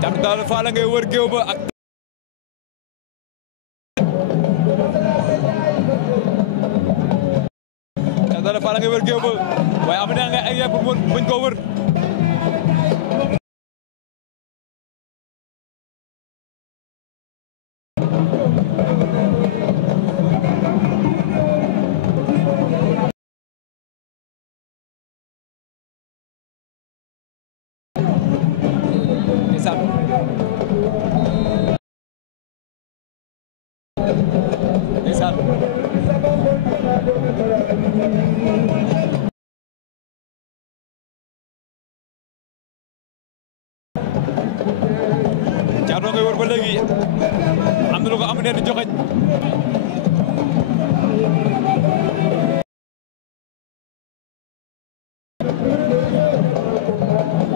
Thiatou Daouda Fall ngay wër géew ba ak Thiatou Daouda Fall ngay wër géew ba waaye am na nga ay pour bañ koo wër ndeysaan Thiatou ngay wër ba léegi am na lu ko am ne di joxeñ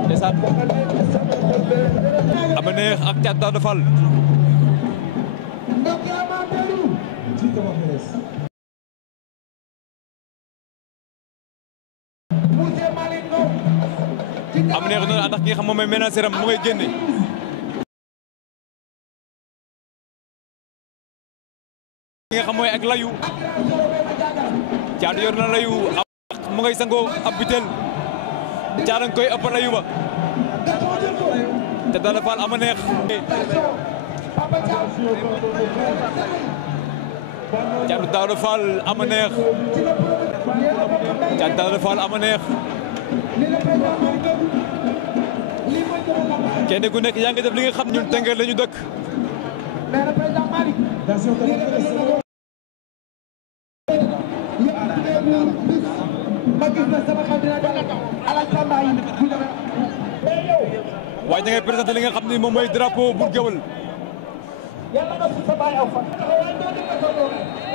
ndeysaan am neex ak Thiatou Daouda Fall am neex noonu ànd ak ki nga xam moom mooy ménagère am mu ngay génne ki nga xam mooy ak layu Thiatou yor na layu mu ngay sangoo ab bitel Thiatou nga koy ëpp layu ba te Daouda Fall am neex Thiatou Daouda Fall am neex Thiatou Daouda Fall am neex kenn ku nekk yaa ngi def li nga xam ñun Tëngéej la ñu dëkk waaye da ngay présenté li nga xam ni moom mooy drapeau Bour Gueweul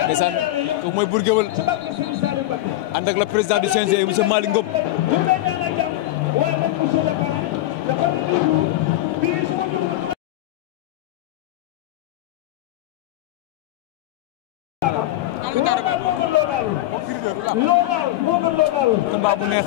ndeysaan kooku mooy Bour Gueweul ànd ak le président du CNG monsieur Malick Ngom combat bu neex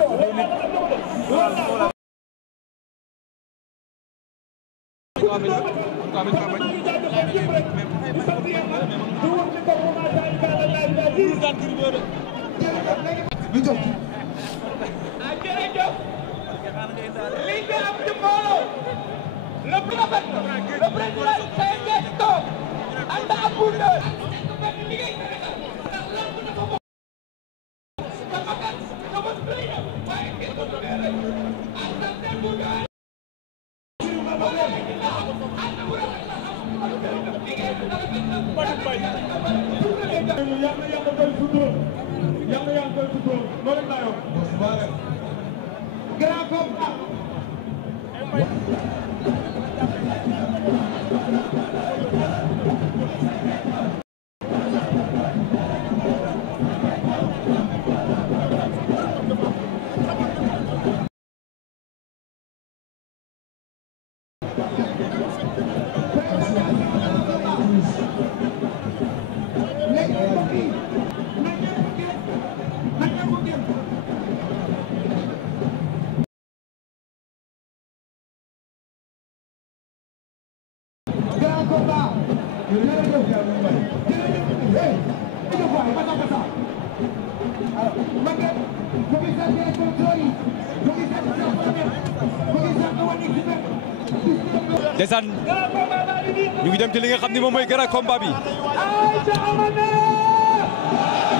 ndeysaan ñu ngi dem ci li nga xam ni moom mooy grand combat bi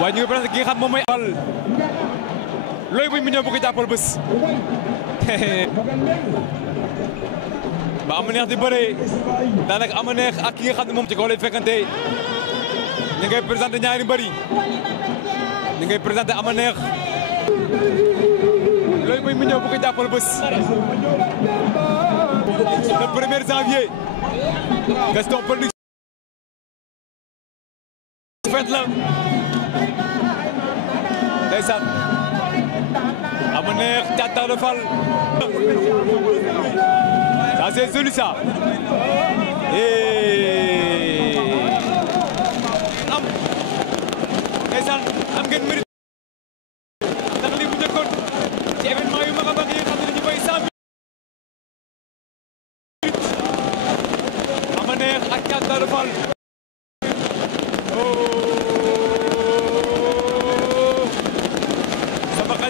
waaye ñu ngi présenté ki nga xam moom mooy Fall looy buñ mu ñëw bu ko jàppal bés ba ama neex di bëree daanaka ama neex ak ki nga xam ne moom ci kaw lay fekkante ñu ngay présenté ñaari mbër yi ñu ngay présenté ama neex looy buñ mu ñëw bu ko jàppal bés le 1er janvier Gaston Production fête la ndeysaan ama neex Thiatou Daouda Fall ça c'est joli ça am ndeysaan am ngeen mérite ndax lii bu njëkkoon ci événement yu mag a mag yi nga xam ne ñu koy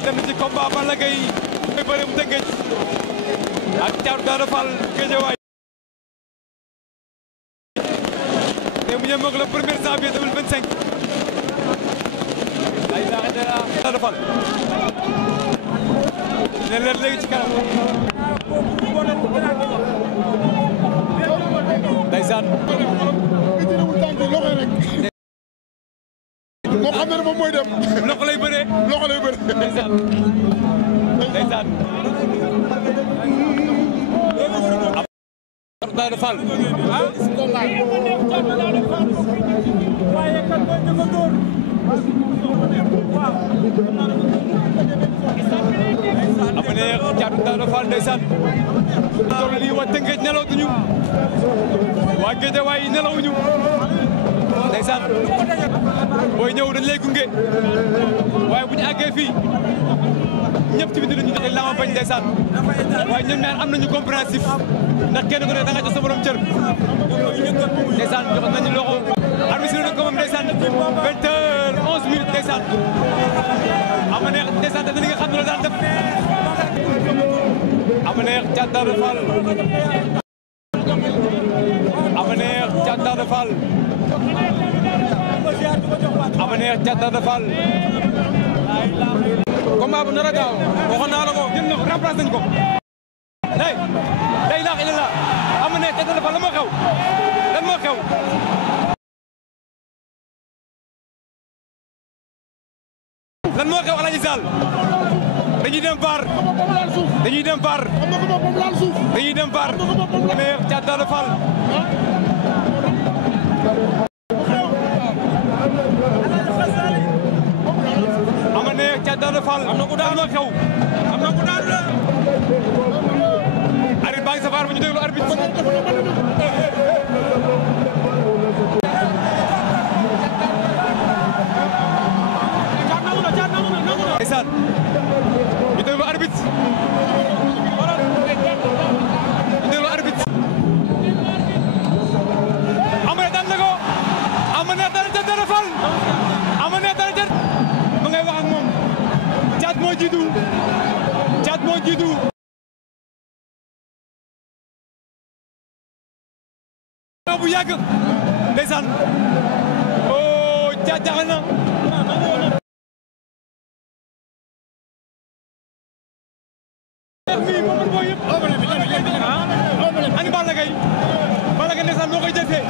dem ci combat Balla Gaye mooy bëre bu Tëngéej ak Thiatou Daouda Fall Guédiawaye te mu ñëw ak le 1er janvier 2025 ay Daouda Fall ne leer léegi ci kanam ndeysaan moo xam ne moom mooy dem loxo lay bëree ndeysaan ndeysaan Daouda Fall ama neex Thiatou Daouda Fall ndeysaan toll lii waa Tëngéej nelawtuñu waa Guédiawaye nelawuñu ndeysaan booy ñëw dañ lay gunge waaye bu ñu àggee fii ñëpp ci biir ñu joxe lama bañ ndeysaan waaye ñoom ñaar am nañu compréhensif ndax kenn ku ne da nga jox sa borom cër ndeysaan jox nañu loxo arbitre na ko moom ndeysaan 20h11 ndeysaan ama neex ndeysaan def na li nga xam ne la daan def ama neex Thiatou Daouda Fall ama neex Thiatou Daouda Fall ama neex Thiatou Daouda Fall combat bu nar a gaaw waxoon naa la ko jël na ko remplacé nañ ko day laax ila la ama neex Thiatou Daouda Fall lan moo xew lan moo xew lan moo xew Alaaji Sall dañuy dem VAR dañuy dem VAR dañuy dem VAR ama neex Thiatou Daouda Fall ama neex Thiatou Daouda Fall am na ku daanu xew am na ku daanu la arbitre baa ngi sa VAR bu ñu déglu arbitre ndeysaan ñu déglu arbitre ñu déglu arbitre ama neex daan na ko ama neex daan Thiatou Daouda Fall ama neex daan ma ngay wax ak moom Thiat moo jiitu Thiat moo jiitu bu yàgg ndeysaan oh Thiat jaaxle na mi moom boo yëpp ani Balla Gaye ndeysaan moo koy jëfee